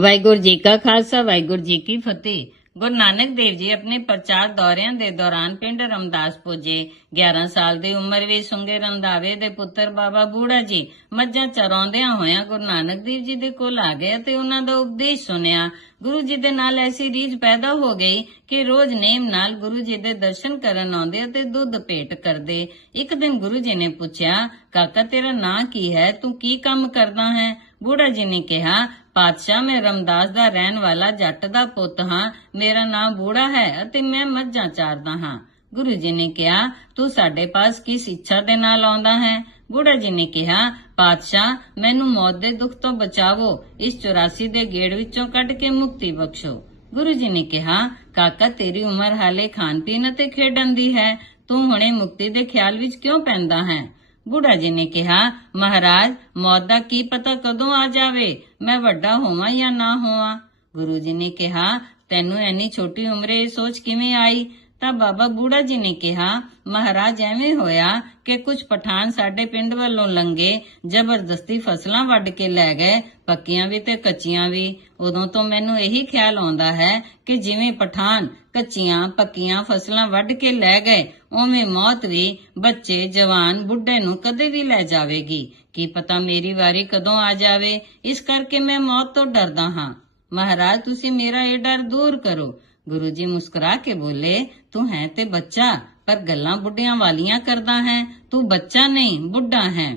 ਵਾਹਿਗੁਰੂ ਜੀ ਕਾ ਖਾਲਸਾ, ਵਾਹਿਗੁਰੂ ਜੀ ਕੀ ਫਤਿਹ। ਗੁਰੂ ਨਾਨਕ ਦੇਵ ਜੀ ਆਪਣੇ ਪ੍ਰਚਾਰ ਦੌਰਿਆਂ ਦੇ ਦੌਰਾਨ ਪਿੰਡ ਰਮਦਾਸ ਪੁੱਜੇ। 11 ਸਾਲ ਦੀ ਉਮਰ ਵਿੱਚ ਸੁੰਗੇ ਰੰਧਾਵੇ ਦੇ ਪੁੱਤਰ ਬਾਬਾ ਬੂੜਾ ਜੀ ਮੱਝਾਂ ਚਰਾਉਂਦਿਆਂ ਹੋਇਆਂ ਗੁਰੂ ਨਾਨਕ ਦੇਵ ਜੀ ਦੇ ਕੋਲ ਆ ਗਏ ਤੇ ਉਹਨਾਂ ਦਾ ਉਪਦੇਸ਼ ਸੁਣਿਆ। ਗੁਰੂ ਜੀ ਦੇ ਨਾਲ ਐਸੀ ਰੀਝ ਪੈਦਾ ਹੋ ਗਈ ਕਿ ਰੋਜ਼ ਨੇਮ ਨਾਲ ਗੁਰੂ ਜੀ ਦੇ ਦਰਸ਼ਨ ਕਰਨ ਆਉਂਦੇ ਅਤੇ ਦੁੱਧ ਭੇਟ ਕਰਦੇ। ਇੱਕ ਦਿਨ ਗੁਰੂ ਜੀ ਨੇ ਪੁੱਛਿਆ, ਕਾਕਾ, ਤੇਰਾ ਨਾਂ ਕੀ ਹੈ? ਤੂੰ ਕੀ ਕੰਮ ਕਰਦਾ ਹੈ? ਬੂੜਾ ਜੀ ਨੇ ਕਿਹਾ, ਪਾਤਸ਼ਾਹ, ਮੈਂ ਰਮਦਾਸ ਦਾ ਰਹਿਣ ਵਾਲਾ ਜੱਟ ਦਾ ਪੁੱਤ ਹਾਂ। ਮੇਰਾ ਨਾਮ ਬੂੜਾ ਹੈ ਅਤੇ ਮੈਂ ਮੱਝਾਂ ਚਾਰਦਾ ਹਾਂ। ਗੁਰੂ ਜੀ ਨੇ ਕਿਹਾ, ਤੂੰ ਸਾਡੇ ਪਾਸ ਕਿਸ ਇੱਛਾ ਦੇ ਨਾਲ ਆਉਂਦਾ ਹੈ? ਬੂੜਾ ਜੀ ਨੇ ਕਿਹਾ, ਪਾਤਸ਼ਾਹ, ਮੈਨੂੰ ਮੌਤ ਦੇ ਦੁੱਖ ਤੋਂ ਬਚਾਵੋ। ਇਸ 84 ਦੇ ਗੇੜ ਵਿੱਚੋਂ ਕੱਢ ਕੇ ਮੁਕਤੀ ਬਖਸ਼ੋ। ਗੁਰੂ ਜੀ ਨੇ ਕਿਹਾ, ਕਾਕਾ, ਤੇਰੀ ਉਮਰ ਹਾਲੇ ਖਾਣ ਪੀਣ ਅਤੇ ਖੇਡਣ ਦੀ ਹੈ। ਤੂੰ ਹੁਣੇ ਮੁਕਤੀ ਦੇ ਖਿਆਲ ਵਿੱਚ ਕਿਉਂ ਪੈਂਦਾ ਹੈ? ਬੁੱਢਾ ਜੀ ਨੇ ਕਿਹਾ, ਮਹਾਰਾਜ, ਮੌਤ ਦਾ ਕੀ ਪਤਾ ਕਦੋਂ ਆ ਜਾਵੇ? ਮੈਂ ਵੱਡਾ ਹੋਵਾਂ ਜਾਂ ਨਾ ਹੋਵਾਂ? ਗੁਰੂ ਜੀ ਨੇ ਕਿਹਾ, ਤੈਨੂੰ ਐਨੀ ਛੋਟੀ ਉਮਰੇ ਇਹ ਸੋਚ ਕਿਵੇਂ ਆਈ? ਤਾਂ ਬਾਬਾ ਬੂੜਾ ਜੀ ਨੇ ਕਿਹਾ, ਮਹਾਰਾਜ, ਐਵੇਂ ਹੋਇਆ ਕਿ ਕੁਝ ਪਠਾਨ ਸਾਡੇ ਪਿੰਡ ਵੱਲੋਂ ਲੰਗੇ ਜ਼ਬਰਦਸਤੀ ਫਸਲਾਂ ਵੱਢ ਕੇ ਲੈ ਗਏ, ਪੱਕੀਆਂ ਵੀ ਤੇ ਕੱਚੀਆਂ ਵੀ। ਉਦੋਂ ਤੋਂ ਮੈਨੂੰ ਇਹੀ ਖਿਆਲ ਆਉਂਦਾ ਹੈ ਕਿ ਜਿਵੇਂ ਪਠਾਨ ਕੱਚੀਆਂ ਪੱਕੀਆਂ ਫਸਲਾਂ ਵੱਢ ਕੇ ਲੈ ਗਏ। ਉਵੇਂ ਮੌਤ ਵੀ ਬੱਚੇ, ਜਵਾਨ, ਬੁੱਢੇ ਨੂੰ ਕਦੇ ਵੀ ਲੈ ਜਾਵੇਗੀ। ਕੀ ਪਤਾ ਮੇਰੀ ਵਾਰੀ ਕਦੋਂ ਆ ਜਾਵੇ। ਇਸ ਕਰਕੇ ਮੈਂ ਮੌਤ ਤੋਂ ਡਰਦਾ ਹਾਂ। ਮਹਾਰਾਜ, ਤੁਸੀਂ ਮੇਰਾ ਇਹ ਡਰ ਦੂਰ ਕਰੋ। ਗੁਰੂ ਜੀ ਮੁਸਕਰਾ ਕੇ ਬੋਲੇ, ਤੂੰ ਹੈ ਤੇ ਬੱਚਾ, ਪਰ ਗੱਲਾਂ ਬੁੱਢਿਆਂ ਵਾਲੀਆਂ ਕਰਦਾ ਹੈ। ਤੂੰ ਬੱਚਾ ਨਹੀਂ, ਬੁੱਢਾ ਹੈ।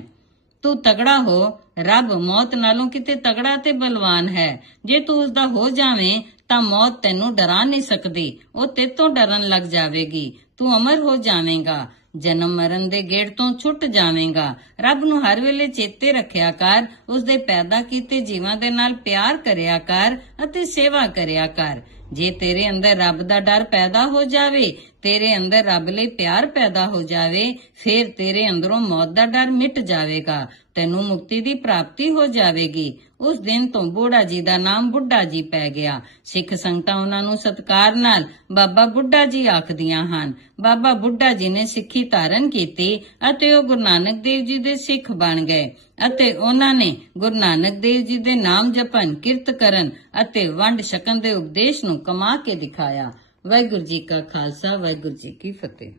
ਤੂੰ ਤਗੜਾ ਹੋ। ਰੱਬ ਮੌਤ ਨਾਲੋਂ ਕਿਤੇ ਤਗੜਾ ਤੇ ਬਲਵਾਨ ਹੈ। ਜੇ ਤੂੰ ਉਸ ਦਾ ਹੋ ਜਾਵੇਂ ਤਾਂ ਮੌਤ ਤੈਨੂੰ ਡਰਾ ਨਹੀਂ ਸਕਦੀ। ਉਹ ਤੇਤੋਂ ਡਰਨ ਲੱਗ ਜਾਵੇਗੀ। ਤੂੰ ਅਮਰ ਹੋ ਜਾਵੇਂਗਾ। ਜਨਮ ਮਰਨ ਦੇ ਗੇੜ ਤੋਂ ਛੁੱਟ ਜਾਵੇਂਗਾ। ਰੱਬ ਨੂੰ ਹਰ ਵੇਲੇ ਚੇਤੇ ਰੱਖਿਆ ਕਰ। ਉਸ ਦੇ ਪੈਦਾ ਕੀਤੇ ਜੀਵਾਂ ਦੇ ਨਾਲ ਪਿਆਰ ਕਰਿਆ ਕਰ ਅਤੇ ਸੇਵਾ ਕਰਿਆ ਕਰ। ਜੇ ਤੇਰੇ ਅੰਦਰ ਰੱਬ ਦਾ ਡਰ ਪੈਦਾ ਹੋ ਜਾਵੇ, ਤੇਰੇ ਅੰਦਰ ਰੱਬ ਲਈ ਪਿਆਰ ਪੈਦਾ ਹੋ ਜਾਵੇ, ਫਿਰ ਤੇਰੇ ਅੰਦਰੋਂ ਮੌਤ ਦਾ ਡਰ ਮਿਟ ਜਾਵੇਗਾ, ਤੈਨੂੰ ਮੁਕਤੀ ਦੀ ਪ੍ਰਾਪਤੀ ਹੋ ਜਾਵੇਗੀ। ਉਸ ਦਿਨ ਤੋਂ ਬੋੜਾ ਜੀ ਦਾ ਨਾਮ ਬੁੱਢਾ ਜੀ ਪੈ ਗਿਆ। ਸਿੱਖ ਸੰਗਤਾਂ ਉਹਨਾਂ ਨੂੰ ਸਤਕਾਰ ਨਾਲ ਬਾਬਾ ਬੁੱਢਾ ਜੀ ਆਖਦੀਆਂ ਹਨ। ਬਾਬਾ ਬੁੱਢਾ ਜੀ ਨੇ ਸਿੱਖੀ ਧਾਰਨ ਕੀਤੀ ਅਤੇ ਉਹ ਗੁਰੂ ਨਾਨਕ ਦੇਵ ਜੀ ਦੇ ਸਿੱਖ ਬਣ ਗਏ। ਅਤੇ ਉਹਨਾਂ ਨੇ ਗੁਰੂ ਨਾਨਕ ਦੇਵ ਜੀ ਦੇ ਨਾਮ ਜਪਨ ਕਿਰਤ ਕਰਨ ਅਤੇ ਵੰਡ ਛਕਣ ਦੇ ਉਪਦੇਸ਼ ਨੂੰ ਕਮਾ ਕੇ ਦਿਖਾਇਆ। ਵਾਹਿਗੁਰੂ ਜੀ ਕਾ ਖਾਲਸਾ, ਵਾਹਿਗੁਰੂ ਜੀ ਕੀ ਫਤਿਹ।